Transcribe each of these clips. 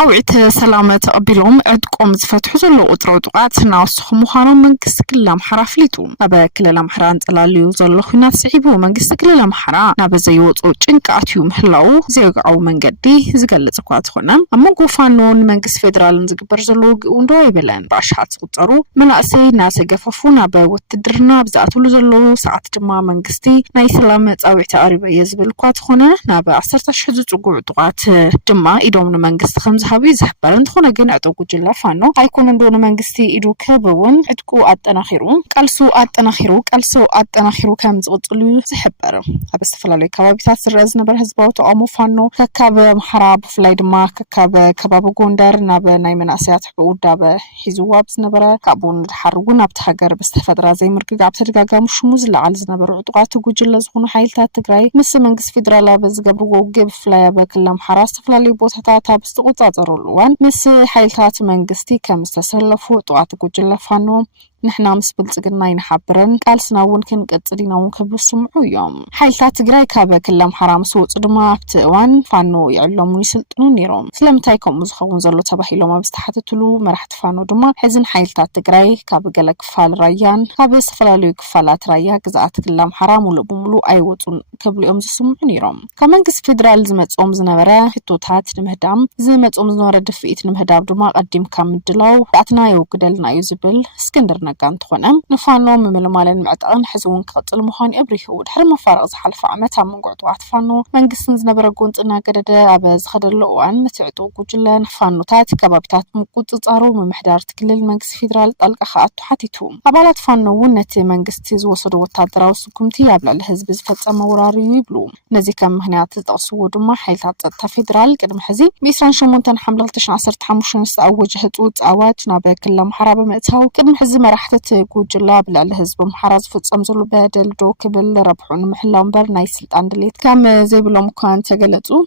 عويت سلامة أبيلهم عدكم زفتحوا زلوا أطرقات ناوسخ مخانو منقص كلام حرافليتو أبا كلام حران تلاليو زلوا خنات سعيبو منقص كلام حرا نابا زيوت وجنكاتيو محلاو زيقعو منقدي زقلت زكوات خنا أما قوفانون منقص فيدرال نزقبر زلوا وندو يبلان باشحات سقطرو من أسي ناس قففونا بوتدرنا بزاتو زلوا ساعات جما منقصتي ناي سلامة عويت أريبا يزبل كوات خنا نابا عصرت شحزو تقوع طقات جما إدوم منقص خمس هاوي زحبر انتخونا جن عطوكو جلا فانو هايكون دون منقستي إدو كابون عدكو أتناخيرو قالسو أتناخيرو كام زغطلو زحبر هابس فلالي كابابيتات سرز نبر هزباو تقامو فانو كاكاب محراب فلايد ما كاكاب كبابو قوندر ناب نايمن أسيات حبو داب حيزوابز نبرا كابون حرقو نابتحقر بستفادرا زي مرقق عبترقاقا مشموز لعالز نبر عطوقاتو جلا زغونو حايلتات تقراي مس منقس فيدرالا بزقبرو قيب فلايا بكلام حراس فلالي بوتحتاتا بستقوطاترولوان مس حايلتات منقستي كمستسلفو طوعت قجل فانو نحنا مسبلصقنا ينحبرن قال سناون كنقصدينا ونكبل سمعو يوم حيلتات تግራይ كابه كلام حرام سوق دما بتوان فانو يعلمو يسلطنو نيروم سلمتايكم زخون زلو تباحيلوما بستحتتلو مرحت فانو دما حزن حيلتات تግራይ كابه ገለ ክፋል ራያን كابه سفلالو ክፋላት ራያ ግዛት كلام حرام ولبملو ايوطون كبليوم زسمعو نيروم كمنقስ فيدرال زمصوم زنبره ህቶታት ንምህዳም ዝመጾም ዝነበረ ድፍኢት ንምህዳብ ድማ ቀዲም ካምድላው ዳትና ይወግደልና ይዝብል እስክንድር نقانت خنام نفانو مملمالن معتقن حزون كقتل مخان ابريهو دحر مفارق زحلف عمت عم نقعد وعطفانو منقسن زنبره قونطنا قدده ابز خدلو ان تعطو قجله نفانو تات كبابتات مقطصارو ممحدار تكلل منقس فيدرال طلقه خاطو حتيتو ابالات فانو ونت منقستي زوسدو وتادراو سكمتي يابلا الحزب زفصم وراريو يبلو نزي كم مهنيات تقصو دما حيلات تصتا فيدرال قدم حزي بيسران شمونتن حمله 2015 استاوج هطوط اوات نابا كلام حراب متاو قدم حزي راحت قوجلا بلا الحزب محراز فصم زلو بدل دو كبل ربحون محلام بر ناي سلطان دليت كم زي بلو مكان تغلصو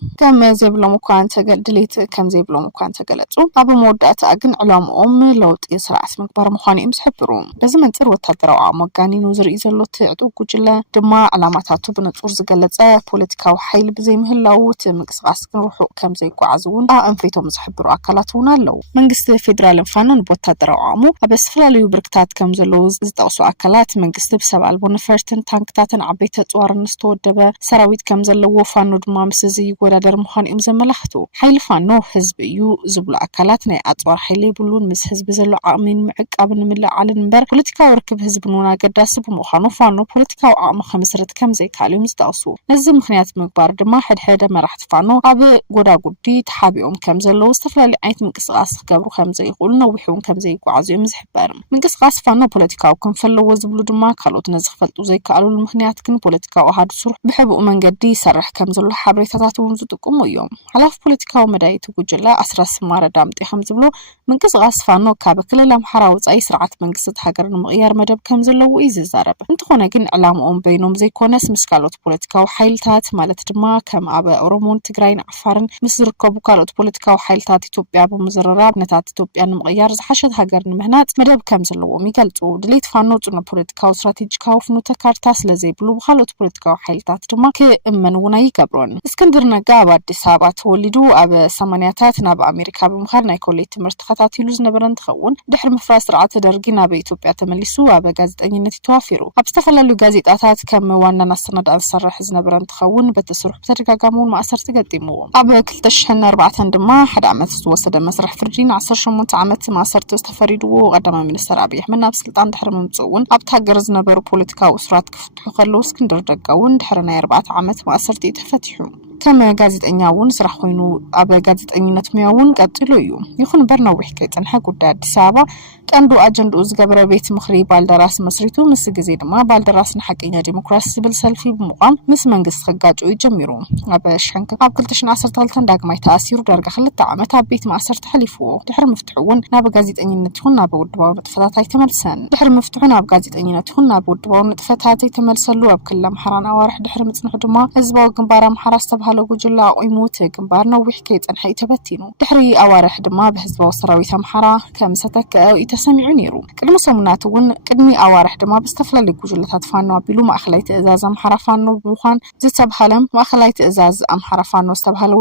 دليت كم زي بلو مكان تغلصو ابو مودات اغن علامهم لوط يسرعت مقبر مخاني مسحبرو بزي منصر وتادراو امغاني نوزر يزلو تعطو قوجلا دما علاماتاتو بنصور زغلصه بوليتيكاو حيل بزي مهلاوت مقسقاس كنروحو كم زي قعزون انفيتو مسحبرو اكلاتون الله منقست فيدرال فانن بوتادراو امو ابس فلاليو بركتات كم زلوز زتقصو أكلات منقست بسبب البونفرتن تانكتاتن عبيت تطوار نستودبه سراويت كم زلو فانو دما مسزي ودادر مخان امزملحتو حيل فانو حزب يو زبل أكلات ناي أطوار حيلي بلون مس حزب زلو عامين معقابن ملا على نمبر بوليتيكا وركب حزب نونا قداس بمخانو فانو بوليتيكا وعام خمسرت كم زي كاليوم زتقصو نزم مخنيات مقبار دما حد مرحت فانو اب غدا غدي تحابيهم كم زلو استفلالي عيت منقسقاس كبرو كم زي يقول نوحون كم زي يقعزو يمزحبر منقسقاس فانو بوليتيكاو كنفلو زبلو دما كالوت نزخفلطو زي كالو المخنيات كن بوليتيكاو هاد سرح بحبو منقدي يسرح كم زلو حبريتاتات ونزطقمو يوم حلاف بوليتيكاو مداي تقجلا اسراس ماره دامطي خم زبلو منقسقاس فانو كابكللا محراو صاي سرعت منقست حجر المغيار مدب كم زلو يززارب انتخونا كن علامهم بينهم زي كونس مسكالوت بوليتيكاو حيلتات مالت دما كم ابا اورومون تግራይን عفارن مسركبو كالوت بوليتيكاو حيلتات ኢትዮጵያ بمزرراب نتات ኢትዮጵያ ንምغيار ዝሓሸት ሃገር ንምህናት መደብ ከም ዘለዎም ይገልጹ ድሌት ፋኖ ጽኑ ፖለቲካው ስትራቴጂካው ፍኖተ ካርታ ስለዘይ ብሉ በኻሎት ፖለቲካው ኃይልታት ድማ ከእመንውና ይገብሮን እስክንድር ነጋ በአዲስ አበባ ተወሊዱ አበ 80ታት ናብ አሜሪካ በመኻድ ናይ ኮሌጅ ትምህርት ተኸታቲሉ ዝነበረን ተኸውን ድሕሪ ምፍራስ ስርዓት ደርጊ ናብ ኢትዮጵያ ተመሊሱ አበ ጋዜጠኝነት ተዋፊሩ ኣብ ዝተፈላልዩ ጋዜጣታት ከም ዋና ናስተናድ አንሰርሕ ዝነበረን ተኸውን በተስሩሕ ተደጋጋሙን ማእሰር ተገጢሙ አበ 2004 ድማ ሓደ ዓመት ዝወሰደ መስርሕ ፍርዲ 18 ዓመት ማእሰር ተፈሪድዎ ቀዳማይ ሚኒስትር አብይ አሕመድ ናብ ስልጣን ድሕሪ ምምጽኡን ኣብ ታገር ዝነበሩ ፖለቲካዊ እስራት ክፍትሑ ከለዉ እስክንድር ደጋውን ድሕሪ ናይ 4 ዓመት ማእሰርቲ ተፈቲሑ كم ጋዜጠኛውን ስራሕ ኮይኑ ኣብ ጋዜጠኝነት ሚያውን ቀጥሉ እዩ ይኹን በርነውሕ ከይጥንሐ ጉዳይ አዲስ አበባ ቀንዱ አጀንዳው ዝገበረ ቤት ምኽሪ ባልደራስ መስሪቱ ምስ ግዜ ድማ ባልደራስ ንሐቀኛ ዲሞክራሲ ዝብል ሰልፊ ብምቋም ምስ መንግስት ከጋጩ ይጀምሩ ኣብ ሸንከ ኣብ 2012 ዳግማይ ተኣሲሩ ዳርጋ 2 ዓመት ኣብ ቤት ማእሰር ተሕሊፉ ድሕሪ ምፍትሑን ናብ ጋዜጠኝነት ይኹን ናብ ውድባው ንጥፈታት ተመልሰን ድሕሪ ምፍትሑ ናብ ጋዜጠኝነት ይኹን ናብ ውድባው ንጥፈታት ተመልሰሉ ኣብ ክልል ኣምሓራን ኣዋርሕ ድሕሪ ምጽንሑ ድማ ህዝባዊ ግንባር ኣምሓራ ዝተባሃለ ዝተባሃለ ጉጅላ ቆይሞት ግንባር ነዊሕ ከይጸንሐ ተበቲኑ ድሕሪ ኣዋርሕ ድማ በህዝባዊ ሰራዊት ኣምሓራ ከም ዝተከአ ተሰሚዑ ነይሩ ቅድሚ ሰሙናት እውን ቅድሚ ኣዋርሕ ድማ ብዝተፈላለዩ ጉጅላታት ፋኖ ኣቢሉ ማእከላይ ትእዛዝ ኣምሓራ ፋኖ ብምዃን ዝተባሃለ ማእከላይ ትእዛዝ ኣምሓራ ፋኖ ዝተባሃለ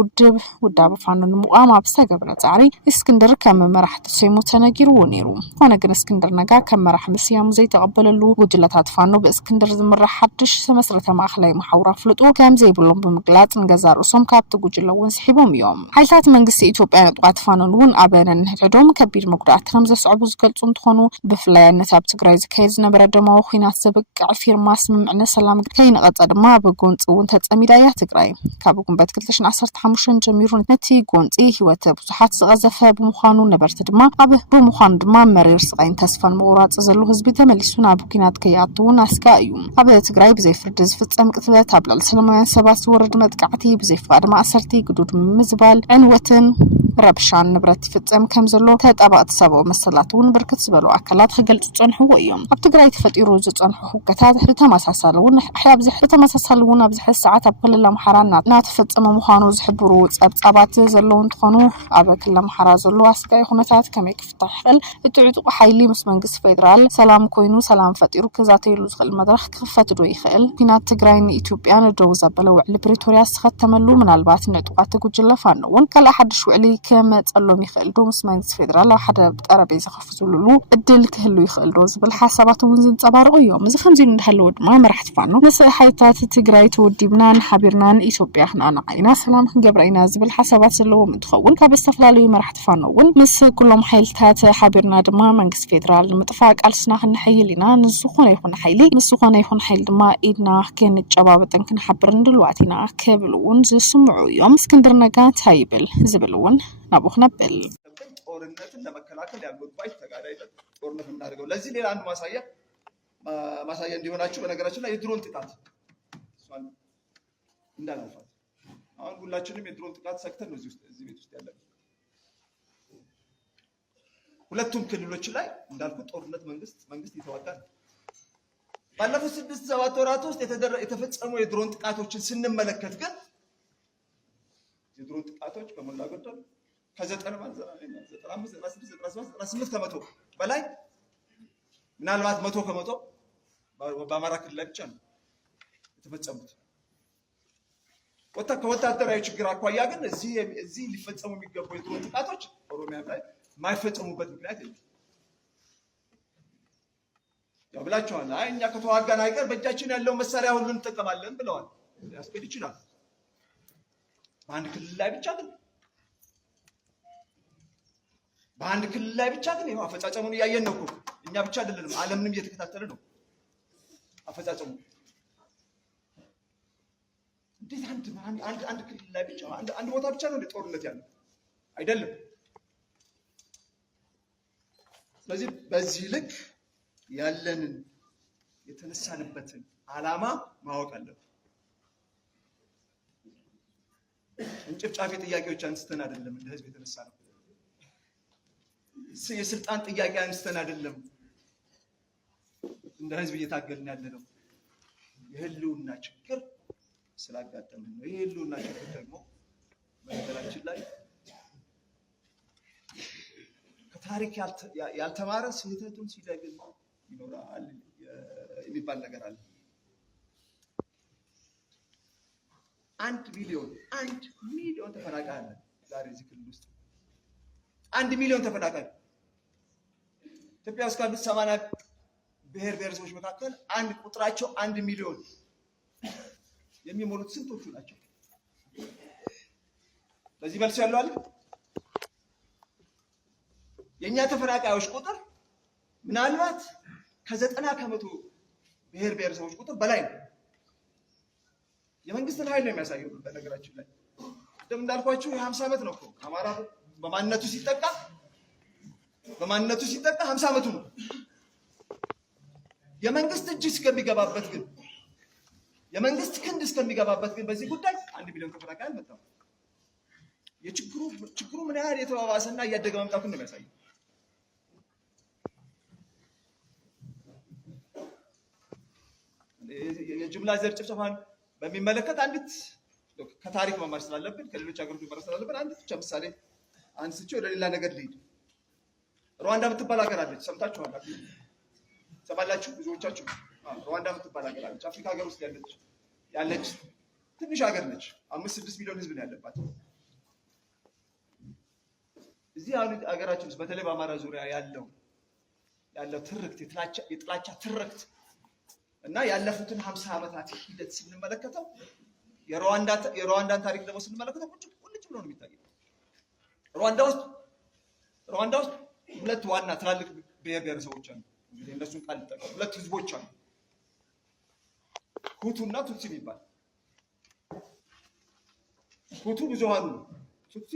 ውዳብ ፋኖ ንምቋም ኣብ ዝተገብረ ጻዕሪ እስክንድር ከም መራሒ ተሰይሙ ተነጊርዎ ነይሩ ኮነ ግን እስክንድር ነጋ ከም መራሒ ምስያሙ ዘይተቀበለሉ ጉጅላታት ፋኖ በእስክንድር ዝምራሕ ሓድሽ ተመስረተ ማእከላይ ማሕበራ ፍልጡ ከም ዘይብሎም ብምግላጽ ንገዛ ርእሶም ካብቲ ጉጅላ እውን ስሒቦም እዮም ሓይልታት መንግስቲ ኢትዮጵያ ነጥቃት ፋኖን እውን ኣበነን ንሕድዶም ከቢድ መጉዳእቲ ከም ዘስዕቡ ዝገልጹ እንትኾኑ ብፍላይነት ኣብ ትግራይ ዝካየድ ዝነበረ ደማዊ ኩናት ዘብቅዕ ፊርማ ስምምዕነት ሰላም ከይነቐጸ ድማ ብጎንፂ እውን ተጸሚዳ እያ ትግራይ ካብ ጉንበት 2015 ጀሚሩ ነቲ ጎንፂ ህይወት ብዙሓት ዝቀዘፈ ብምዃኑ ነበርቲ ድማ ብምዃኑ ድማ መሪር ስቃይን ተስፋን መቁራጽ ዘሎ ህዝቢ ተመሊሱ ናብ ኩናት ከይኣትውን ኣስጋ እዩ ኣብ ትግራይ ብዘይ ፍርዲ ዝፍጸም ቅትለት ኣብ ልዕሊ ሰላማውያን ሰባት ዝወረድ መጥቃዕቲ ብዘይ ፍቃድ ማእሰርቲ ግዱድ ምዝባል ዕንወትን ረብሻን ንብረት ይፍጸም ከም ዘሎ ተጣባቕቲ ሰብኣዊ መሰላት እውን ብርክት ዝበሉ ኣካላት ክገልጹ ጸንሕዎ እዮም ኣብ ትግራይ ተፈጢሩ ዝጸንሑ ሁከታት ተመሳሳሊ እውን ኣብ ዝሕዝ ሰዓት ኣብ ክልል ኣምሓራ እናተፈጸመ ምዃኑ ዝሕብሩ ጸብጻባት ዘለዉ እንትኾኑ ኣብ ክልል ኣምሓራ ዘሎ ኣስጋይ ኩነታት ከመይ ክፍታሕ ይኽእል እቲ ዕጡቕ ሓይሊ ምስ መንግስቲ ፌደራል ሰላም ኮይኑ ሰላም ፈጢሩ ክዛተይሉ ዝኽእል መድረኽ ክኽፈት ዶ ይኽእል ኩናት ትግራይን ኢትዮጵያን ደው ዘበለ ውዕሊ ፕሪቶሪያ ዝተኸተመሉ ምናልባት ንዕጡቓት ጉጅለ ፋኖ እውን ካልእ ሓድሽ ውዕሊ ከመፀሎም ይኽእል ዶ ምስ መንግስቲ ፌደራል ኣብ ሓደ ጠረጴዛ ከፍ ዝብልሉ እድል ክህሉ ይኽእል ዶ ዝብል ሓሳባት እውን ዝንጸባረቑ እዮም እዚ ከምዚ እንዳሃለወ ድማ መራሕቲ ፋኖ ምስ ሓይልታት ትግራይ ተወዲብናን ሓቢርናን ኢትዮጵያ ክንኣናዓይና ሰላም ክንገብር ኢና ዝብል ሓሳባት ዘለዎም እንትኸውን ካብ ዝተፈላለዩ መራሕቲ ፋኖ እውን ምስ ኩሎም ሓይልታት ሓቢርና ድማ መንግስቲ ፌደራል ንምጥፋእ ቃልስና ክንሐይል ኢና ንዝኾነ ይኹን ሓይሊ ምስ ዝኾነ ይኹን ሓይሊ ድማ ኢድና ክንጨባበጥን ክንሓብርን ድልዋት ኢና ክብሉ እውን ዝስምዑ እዮም እስክንድር ነጋ እንታይ ይብል ዝብል እውን ናብኡ ክነብል ጦርነትን ለመከላከል ያልወጣች ተጋዳይነት ጦርነት እናደርገው ለዚህ ሌላ አንዱ ማሳያ እንዲሆናችሁ በነገራችን ላይ የድሮን ጥቃት እሷን እንዳላልፋት አሁን ሁላችንም የድሮን ጥቃት ሰክተን ነው እዚህ ቤት ውስጥ ያለው ሁለቱም ክልሎች ላይ እንዳልኩት ጦርነት መንግስት ይተዋጋል ባለፉት 6-7 ወራት ውስጥ የተፈጸሙ የድሮን ጥቃቶችን ስንመለከት ግን የድሮን ጥቃቶች ከሞላ ጎደል ከ95-98% በላይ ምናልባት 100% በአማራ ክልል ብቻ ነው የተፈጸሙት ከወታደራዊ ችግር አኳያ ግን እዚህ ሊፈጸሙ የሚገቡ የድሮን ጥቃቶች ኦሮሚያ ላይ ማይፈጸሙበት ምክንያት የለም ያው ብላችኋል አይ እኛ ከተዋጋን አይቀር በእጃችን ያለው መሳሪያ ሁሉ እንጠቀማለን ብለዋል ያስከድ ይችላል በአንድ ክልል ላይ ብቻ ግን ይሄው አፈጻጸሙን ያያየን ነው እኛ ብቻ አይደለም ዓለምንም እየተከታተለ ነው አፈጻጸሙ እንዴት አንድ ክልል ላይ ብቻ አንድ ቦታ ብቻ ነው ጦርነት ያለው አይደለም ስለዚህ በዚህ ልክ ያለንን የተነሳንበትን ዓላማ ማወቅ አለብን እንጭፍጫፊ ጥያቄዎች አንስተን አይደለም እንደ ህዝብ የተነሳነው የስልጣን ጥያቄ አንስተን አይደለም እንደ ህዝብ እየታገልን ያለነው የህልውና ችግር ስላጋጠመን ነው የህልውና ችግር ደግሞ በነገራችን ላይ ከታሪክ ያልተማረ ስህተቱን ሲደግም ይኖራል የሚባል ነገር አለ 1 ሚሊዮን ተፈናቃይ አለ ዛሬ እዚህ ክልል ውስጥ 1 ሚሊዮን ተፈናቃይ ኢትዮጵያ ውስጥ ካሉት 80 ብሔር ብሔረሰቦች መካከል ቁጥራቸው 1 ሚሊዮን የሚሞሉት ስንቶቹ ናቸው በዚህ መልስ ያለው አለ የኛ ተፈናቃዮች ቁጥር ምናልባት ከ90% ብሔር ብሔረሰቦች ቁጥር በላይ ነው የመንግስትን ኃይል ነው የሚያሳየው በነገራችን ላይ እንዳልኳችሁ የ50 ዓመት ነው አማራ በማንነቱ ሲጠቃ 50 ዓመቱ ነው የመንግስት እጅ እስከሚገባበት ግን የመንግስት ክንድ እስከሚገባበት ግን በዚህ ጉዳይ 1 ሚሊዮን ተፈናቃይ አልመጣም የችግሩ ምን ያህል የተባባሰና እያደገ መምጣቱን ነው የሚያሳየው የጅምላ ዘር ጭፍጨፋን በሚመለከት አንዲት ከታሪክ መማር ስላለብን ከሌሎች ሀገሮች መማር ስላለብን አንድ ብቻ ምሳሌ አንስቼ ወደ ሌላ ነገር ልሂድ። ሩዋንዳ የምትባል ሀገር አለች። ሰምታችኋል? ሰማላችሁ ብዙዎቻችሁ? ሩዋንዳ የምትባል ሀገር አለች። አፍሪካ ሀገር ውስጥ ያለች ትንሽ ሀገር ነች። 5-6 ሚሊዮን ህዝብ ነው ያለባት። እዚህ አሁን ሀገራችን ውስጥ በተለይ በአማራ ዙሪያ ያለው ትርክት የጥላቻ ትርክት እና ያለፉትን 50 ዓመታት ሂደት ስንመለከተው የሩዋንዳን ታሪክ ደግሞ ስንመለከተው ቁልጭ ብሎ ነው የሚታየው። ሩዋንዳ ውስጥ ሁለት ዋና ትላልቅ ብሔረሰቦች አሉ። እንግዲህ እነሱን ቃል ልጠቀም፣ ሁለት ህዝቦች አሉ፣ ሁቱ እና ቱትሲ የሚባል። ሁቱ ብዙሃኑ ነው፣ ቱትሲ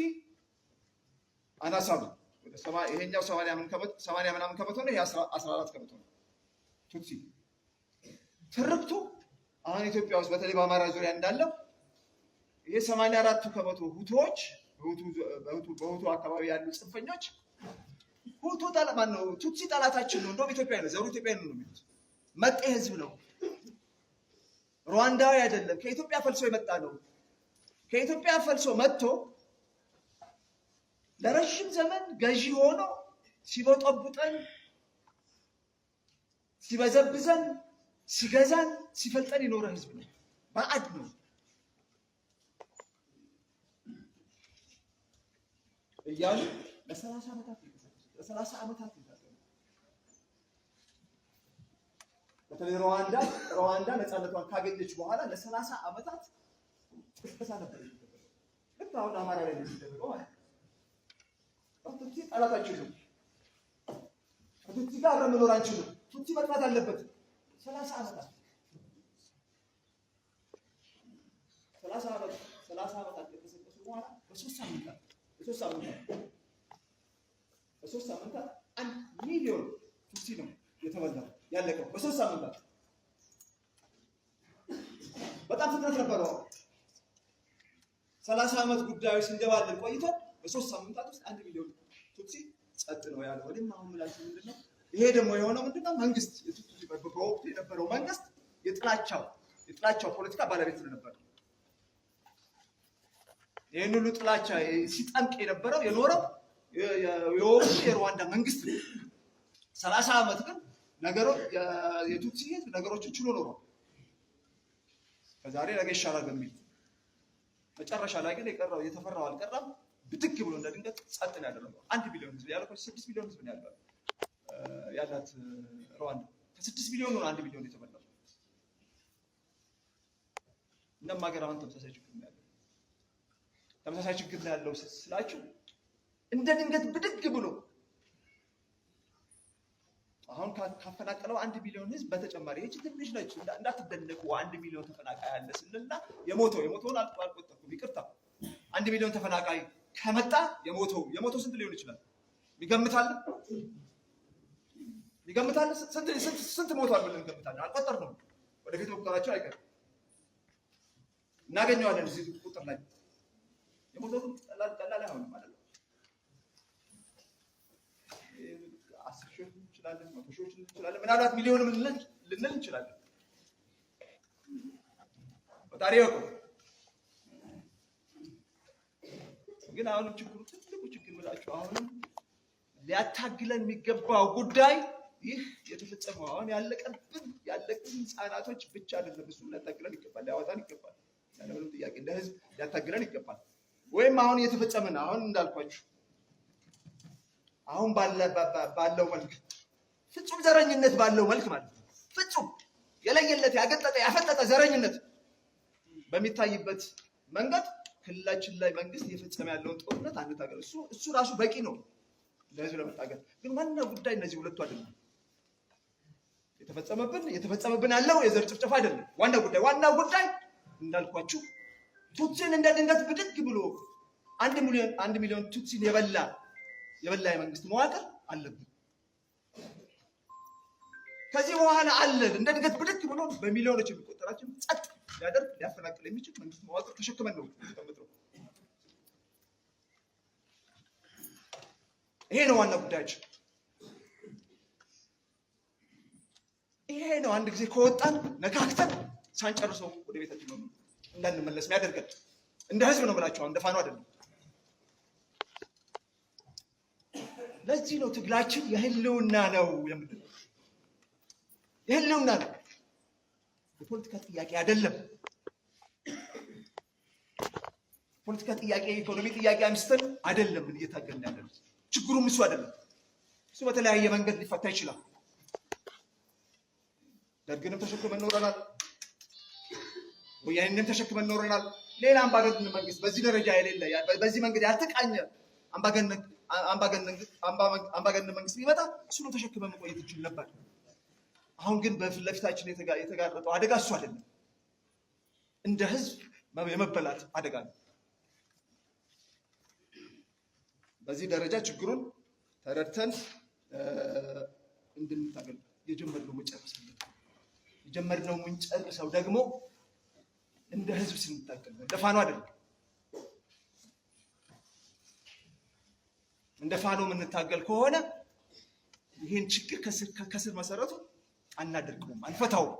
አናሳ ነው። ይሄኛው 80 ምናምን ከመቶ ነው፣ ይሄ 14 ከመቶ ነው ቱትሲ። ትርክቱ አሁን ኢትዮጵያ ውስጥ በተለይ በአማራ ዙሪያ እንዳለው ይሄ 84 ከመቶ ሁቶች በሁቱ አካባቢ ያሉ ጽንፈኞች ሁቱ ጠላማን ነው፣ ቱትሲ ጠላታችን ነው፣ እንደውም ኢትዮጵያ ነው፣ ዘሩ ኢትዮጵያ ነው የሚሉት። መጤ ህዝብ ነው፣ ሩዋንዳዊ አይደለም፣ ከኢትዮጵያ ፈልሶ የመጣ ነው። ከኢትዮጵያ ፈልሶ መጥቶ ለረጅም ዘመን ገዢ ሆኖ ሲበጠብጠን፣ ሲበዘብዘን፣ ሲገዛን፣ ሲፈልጠን የኖረ ህዝብ ነው። ባዕድ ነው እያሉ ለ30 ዓመታት በተለይ ሩዋንዳ ነፃነቷን ካገኘች በኋላ ለ30 ዓመታት ቅስቀሳ ነበር። ልክ አሁን አማራ ላይ የሚደረገው ማለት ነው። ቱትሲ ጠላታችን ነው፣ ከቱትሲ ጋር አብረን መኖር አንችልም፣ ቱትሲ መጥፋት አለበት። 30 ዓመታት ከተሰቀሱ በኋላ በሶስት ሳምንታት 1 ሚሊዮን ቱትሲ ነው የተበላው ያለቀው። በ3 ሳምንታት በጣም ፍጥነት ነበረው። 30 ዓመት ጉዳዩ ሲንገባልን ቆይቶ በ3 ሳምንታት ውስጥ 1 ሚሊዮን ቱትሲ ጸጥ ነው ያለው። ወዲም አሁን ምላችሁ ምንድነው? ይሄ ደግሞ የሆነው ምንድነው? መንግስት የቱትሲ በወቅቱ የነበረው መንግስት የጥላቻው ፖለቲካ ባለቤት ነበር። ይህን ሁሉ ጥላቻ ሲጠምቅ የነበረው የኖረው የወቅቱ የሩዋንዳ መንግስት ነው። 30 ዓመት ግን የቱትሲ ህዝብ ነገሮችን ችሎ ኖሯል። ከዛሬ ነገ ይሻላል በሚል መጨረሻ ላይ ግን የተፈራው አልቀረም። ብድግ ብሎ እንደ ድንገት ጸጥ ነው ያደረገው። 1 ሚሊዮን ህዝብ ያለው 6 ሚሊዮን ህዝብ ነው ያላት ሩዋንዳ። ከ6 ሚሊዮን ነው 1 ሚሊዮን የተበላው። እኛም ሀገር አሁን ተመሳሳይ ችግር ነው ያለው ስላችሁ እንደ ድንገት ብድግ ብሎ አሁን ካፈናቀለው 1 ሚሊዮን ህዝብ በተጨማሪ ይህች ትንሽ ነች እንዳትደነቁ። 1 ሚሊዮን ተፈናቃይ አለ ስንልና የሞተውን አልቆጠርኩም፣ ይቅርታ። 1 ሚሊዮን ተፈናቃይ ከመጣ የሞተው ስንት ሊሆን ይችላል? ይገምታል? ስንት ሞቷል ብለን እንገምታለን? አልቆጠርነውም። ወደፊት መቁጠራቸው አይቀርም፣ እናገኘዋለን እዚህ ቁጥር ላይ። የሞተው ቀላል አይሆንም ማለት ነው። 10 ሺህ እንችላለን፣ 100 ሺህ እንችላለን፣ ምናልባት ሚሊዮንም ልንል እንችላለን። ፈጣሪ ያውቀው። ግን አሁንም ትልቁ ችግር ብላችሁ አሁንም ሊያታግለን የሚገባው ጉዳይ ይህ የተፈጸመው አሁን ያለቀብን ህፃናቶች ብቻ አይደለም። እሱ ሊያታግለን ይገባል፣ ሊያወጣን ይገባል። ያለምንም ጥያቄ እንደ ህዝብ ሊያታግለን ይገባል። ወይም አሁን እየተፈጸመ ነው። አሁን እንዳልኳችሁ አሁን ባለው መልክ ፍጹም ዘረኝነት ባለው መልክ ማለት ነው። ፍጹም የለየለት ያፈጠጠ ዘረኝነት በሚታይበት መንገድ ክልላችን ላይ መንግስት እየፈጸመ ያለውን ጦርነት አንታገል። እሱ ራሱ በቂ ነው ለህዝብ ለመታገል። ግን ዋናው ጉዳይ እነዚህ ሁለቱ አይደለም። የተፈጸመብን ያለው የዘር ጭፍጨፋ አይደለም ዋናው ጉዳይ እንዳልኳችሁ ቱትሲን እንደ ድንገት ብድግ ብሎ 1 ሚሊዮን ቱትሲን የበላ የመንግስት መዋቅር አለብን። ከዚህ በኋላ አለን እንደ ድንገት ብድግ ብሎ በሚሊዮኖች የሚቆጠራችን ጸጥ ሊያፈናቅል የሚችል መንግስት መዋቅር ተሸክመን ነው የተቀመጥነው። ይሄ ነው ዋና ጉዳያችን። ይሄ ነው አንድ ጊዜ ከወጣን ነካክተን ሳንጨርሰው ወደ ቤታችን ነው። እንዳንመለስ የሚያደርገን እንደ ህዝብ ነው ብላችሁ እንደ ፋኖ አይደለም። ለዚህ ነው ትግላችን የህልውና ነው የምንለው። የህልውና ነው፣ የፖለቲካ ጥያቄ አይደለም። ፖለቲካ ጥያቄ፣ ኢኮኖሚ ጥያቄ አንስተን አይደለም እየታገልን ያለነው። ችግሩም እሱ አይደለም። እሱ በተለያየ መንገድ ሊፈታ ይችላል። ደርግንም ተሸክመን ኖረናል፣ ወያኔንም ተሸክመን ኖረናል። ሌላ አምባገነን መንግስት በዚህ ደረጃ የሌለ በዚህ መንገድ ያልተቃኘ አምባገነን መንግስት ቢመጣ እሱን ተሸክመን መቆየት ይችል ነበር። አሁን ግን በፊት ለፊታችን የተጋረጠው አደጋ እሱ አይደለም፣ እንደ ህዝብ የመበላት አደጋ ነው። በዚህ ደረጃ ችግሩን ተረድተን እንድንታገል የጀመርነው የምንጨርሰው ደግሞ እንደ ህዝብ ስንታገል ነው፣ እንደ ፋኖ አይደለም። እንደ ፋኖ የምንታገል ከሆነ ይህን ችግር ከስር መሰረቱ አናደርገውም፣ አንፈታውም።